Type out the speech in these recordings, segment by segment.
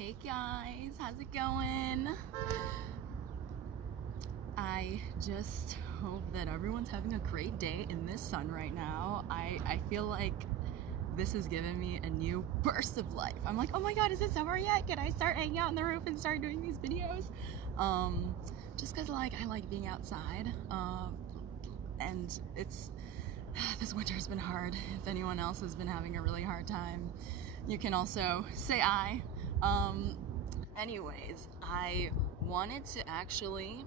Hey guys, how's it going? I just hope that everyone's having a great day in this sun right now. I feel like this has given me a new burst of life. I'm like, oh my god, is it summer yet? Can I start hanging out on the roof and start doing these videos? Just cause like I like being outside. And it's this winter's been hard. If anyone else has been having a really hard time, you can also say I. Anyways, I wanted to actually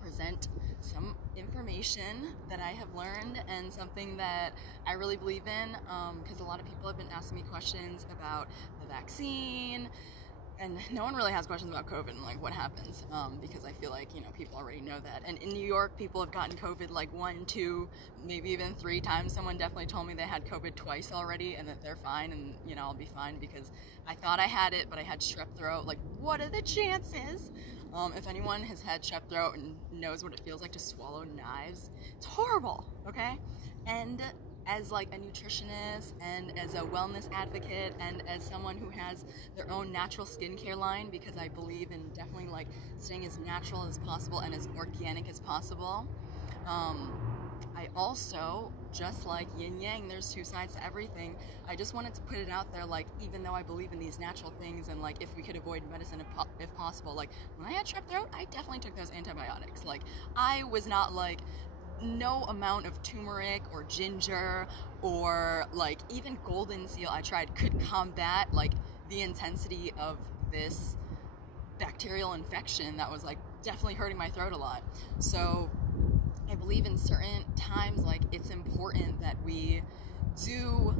present some information that I have learned and something that I really believe in, because a lot of people have been asking me questions about the vaccine, and no one really has questions about COVID and like what happens, because I feel like, you know, people already know that. And in New York, people have gotten COVID like 1, 2, maybe even 3 times. Someone definitely told me they had COVID twice already and that they're fine, and you know, I'll be fine because I thought I had it, but I had strep throat. Like, what are the chances? If anyone has had strep throat and knows what it feels like to swallow knives, it's horrible, okay? And as like a nutritionist and as a wellness advocate and as someone who has their own natural skincare line, because I believe in definitely like staying as natural as possible and as organic as possible, I also, just like yin yang, there's 2 sides to everything. I just wanted to put it out there, like, even though I believe in these natural things and like if we could avoid medicine if possible, like when I had strep throat, I definitely took those antibiotics. Like, I was not like, no amount of turmeric or ginger or like even golden seal I tried could combat like the intensity of this bacterial infection that was like definitely hurting my throat a lot. So I believe in certain times like it's important that we do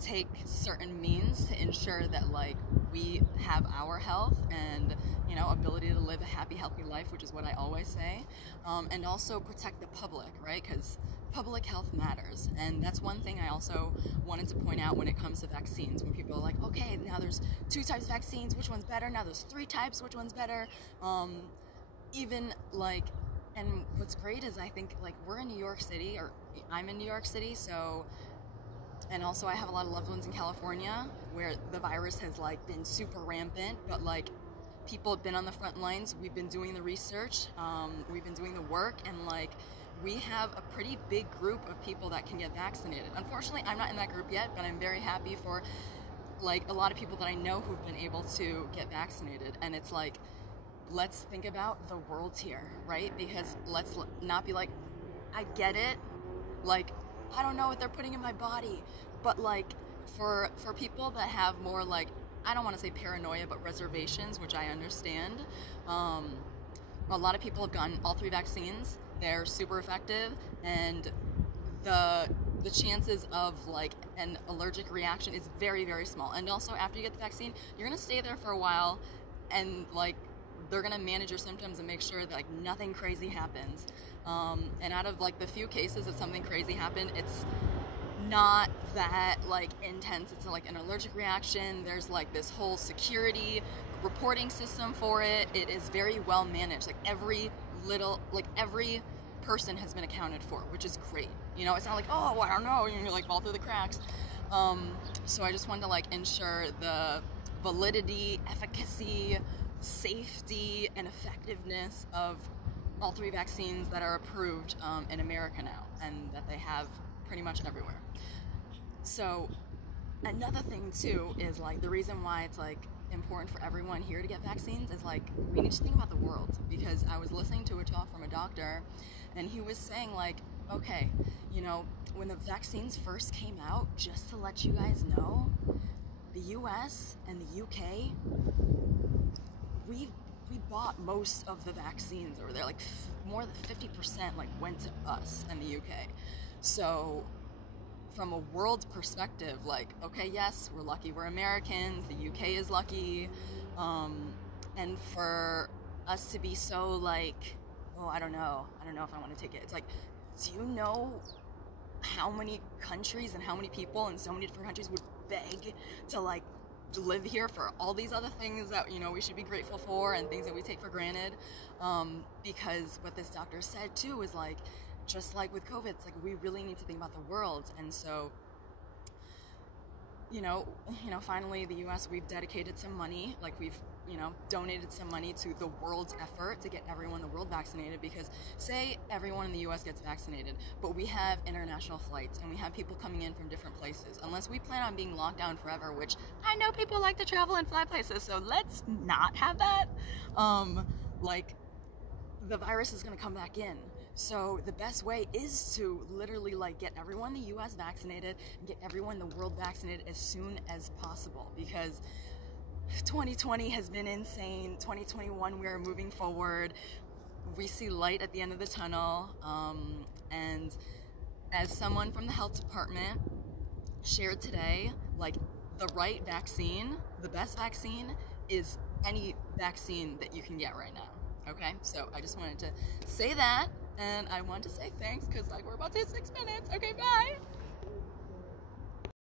take certain means to ensure that like we have our health and, you know, ability to live a happy, healthy life, which is what I always say, and also protect the public, right? Because public health matters. And that's one thing I also wanted to point out when it comes to vaccines. When people are like, okay, now there's 2 types of vaccines, which one's better? Now there's 3 types, which one's better? Even like, and what's great is I think like we're in New York City, or I'm in New York City, so, and also I have a lot of loved ones in California where the virus has like been super rampant, but like people have been on the front lines. We've been doing the research, we've been doing the work, and like we have a pretty big group of people that can get vaccinated. Unfortunately, I'm not in that group yet, but I'm very happy for like a lot of people that I know who've been able to get vaccinated. And it's like, let's think about the world here, right? Because let's not be like, I get it, like I don't know what they're putting in my body, but like for people that have more like, I don't want to say paranoia, but reservations, which I understand. A lot of people have gotten all 3 vaccines. They're super effective, and the chances of like an allergic reaction is very, very small. And also after you get the vaccine, you're gonna stay there for a while, and like they're gonna manage your symptoms and make sure that like nothing crazy happens. And out of like the few cases that something crazy happened, it's not that like intense. It's like an allergic reaction. There's like this whole security reporting system for it. It is very well managed. Like every person has been accounted for, which is great. You know, it's not like, oh, well, I don't know, you like fall through the cracks. So I just wanted to like ensure the validity, efficacy, safety, and effectiveness of all 3 vaccines that are approved in America now, and that they have pretty much everywhere. So another thing too is like the reason why it's like important for everyone here to get vaccines is like we need to think about the world, because I was listening to a talk from a doctor and he was saying like, okay, you know, when the vaccines first came out, just to let you guys know, the US and the UK, we bought most of the vaccines over there, like more than 50% like went to us and the UK. So from a world perspective, like, okay, yes, we're lucky we're Americans, the UK is lucky, and for us to be so like, oh, I don't know if I want to take it. It's like, do you know how many countries and how many people in so many different countries would beg to like live here for all these other things that, you know, we should be grateful for and things that we take for granted? Because what this doctor said too is like, just like with COVID, it's like we really need to think about the world. And so finally the U.S., we've dedicated some money, like we've, donated some money to the world's effort to get everyone in the world vaccinated, because say everyone in the U.S. gets vaccinated, but we have international flights and we have people coming in from different places. Unless we plan on being locked down forever, which I know people like to travel and fly places, so let's not have that. The virus is going to come back in. So the best way is to literally get everyone in the US vaccinated and get everyone in the world vaccinated as soon as possible, because 2020 has been insane. 2021, we are moving forward. We see light at the end of the tunnel. And as someone from the health department shared today, the right vaccine, the best vaccine is any vaccine that you can get right now. Okay, so I just wanted to say that, and I want to say thanks, because we're about to hit 6 minutes. Okay, bye.